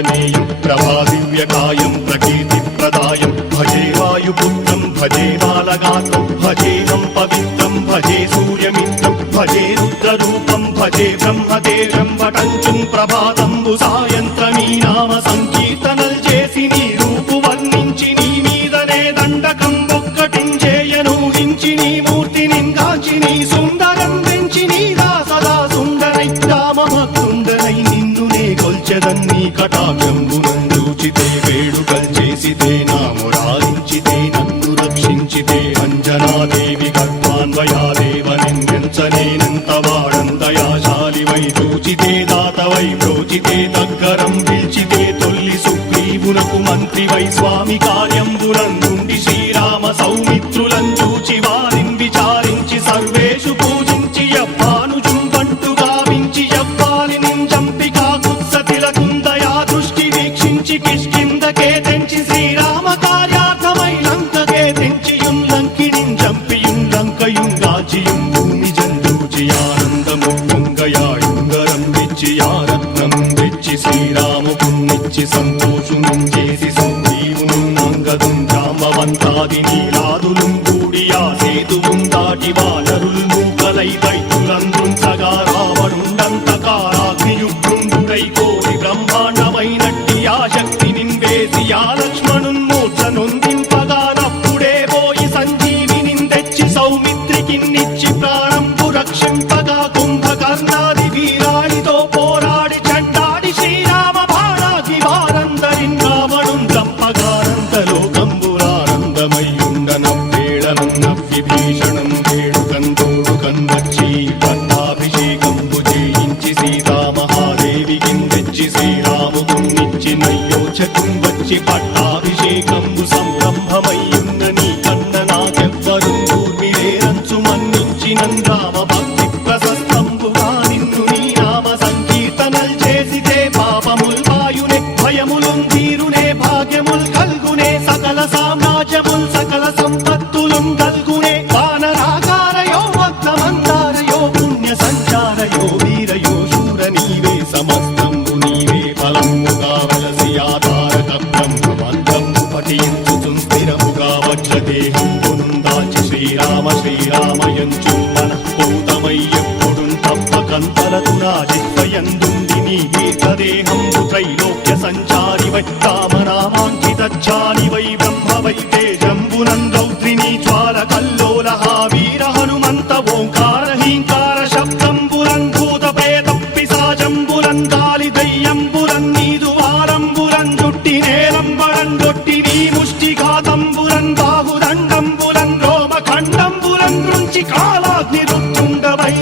ఆంజనేయం ప్రభాదివ్యకాయం ప్రకీర్తిప్రదాయం భజే వాయుపుత్రం భజే బాలగాత్రం భజేహం పవిత్రం భజే సూర్యమిత్రం భజే రుద్రరూపం భజే బ్రహ్మదేవం వటంచుం ప్రభాతంబు సాయంత్రమీ నామ సంకీర్తనల్ చేసి నీ రూపు వర్ణించి నీ మీదనే దండకం ఒక్కటించేయనూహించి నీ మూర్తిని గాంచి నీ సుందరం పెంచి నీ సదా సుందరై రామభక్తుండరై నిన్నునే కొల్చెదన్ని కటాక్షంబునందూచితే వేడుకల్ చేసితే నా మురారించితే నన్ను రక్షించితే అంజనాదేవి గర్భాన్వయాదేవ నిందించనేనంత వాడందయాశాలివై చూచితే దాతవై ప్రోచితే దగ్గరం పిలిచితే తొల్లి సుగ్రీవునకు మంత్రివై స్వామి కార్యంబునందుండి శ్రీరామ సౌమిత్రులను చూచి వారిని విచారించి సర్వేషు పూజించి యవ్వాను చుంబంటు గావించి యవ్వాలిని చంపి కాకుత్సతిలకుందయా దృష్టి వీక్షించి కిష్కిందకే తెంచి శ్రీరామ కార్యార్థమై లంకకే తెంచియుం లంకిణిం చంపియుం లంకయుం గాచియుం భూమి జందూచి ఆనందము పొంగయాయుంగరం విచ్చి ఆరత్నం తెచ్చి శ్రీరాముకున్నిచ్చి సంతోషునం చేసి సుగ్రీవును నంగదుం జాంబవంతాది నీలాదులుం కూడి ఆ సేతువుం దాటి వానరులు మూకలై దైత్యులందృంచగా రావణుండంతకారాగ్నియుగ్రుండుడై కోరి బ్రహ్మాండమైనట్టి ఆ శక్తి నింవేసి ఆ లక్ష్మణున్ మూర్ఛ నొందింపగానప్పుడే పోయి సంజీవిని తెచ్చి సౌమిత్రికిన్నిచ్చి ప్రాణంపు రక్షింపగా కుంభకర్ణాది వీరాడితో పోరాడి చండాడి శ్రీరామ బాణాకి వారందరిన్ రావణుం చంపగానంతలోకంబురానందమయ్యుండనవ్వేళనం నవ్విభీషణం వేడుకందోడుకన్ వచ్చి పట్టాభిషేకంబు చేయించి సీతామహాదేవికిన్ తెచ్చి శ్రీరాముకున్నిచ్చి నయ్యోచకుం వచ్చి పట్టాభిషేకంబు సంరంభమయ్యున్న నీ కన్న నాకెవ్వరు ఊర్మిలేరంచు మన్నించినన్ రామ భక్తి ప్రశస్తంబుగా నిన్ను నీ నామ సంకీర్తనల్ చేసితే పాపముల్ వాయునే భయములుం తీరునే భాగ్యముల్ కల్గునే సకల సామ్రాజ్యముల్ సకల సంపత్తులుం కల్గునే వానరాకారయో వక్తమందారయో పుణ్య సంచారయో వీరయో శూర నీవే సమస్తంబు నీవే ఫలముగా వలసి ఆధారక బ్రహ్మమంత్రము పఠించుచుం స్థిరముగా వజ్రదేహంబునుం దాచి శ్రీరామ శ్రీరామయంచు మనఃపూతమై ఎప్పుడుం తప్పకంతలతు నా జిహ్వయందుండి నీ దీర్ఘదేహంబు త్రైలోక్య సంచారివై రామనామాంకితచ్చానివై బ్రహ్మవై తేజంబునం రౌద్రిణీ జ్వాల కల్లోల వీర హనుమంత ఓంకార హీంకార శబ్దంబురం భూత ప్రేత పిశాచంబురం గాలి దయ్యంబురం నీదు వారంబురం జుట్టి నేలంబరం జొట్టి నీ ముష్టిఘాతంబురం బాహుదండంబురం రోమఖండంబురం గృంచి కాలాగ్ని రుత్తుండవై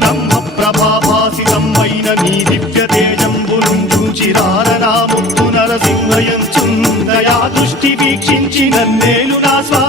బ్రహ్మ ప్రభాభాసితమైన నీ దివ్య తేజంబురం చూచి రారనాముత్తు నరసింహయంచుందయా దృష్టి వీక్షించి నన్నేలు నా స్వా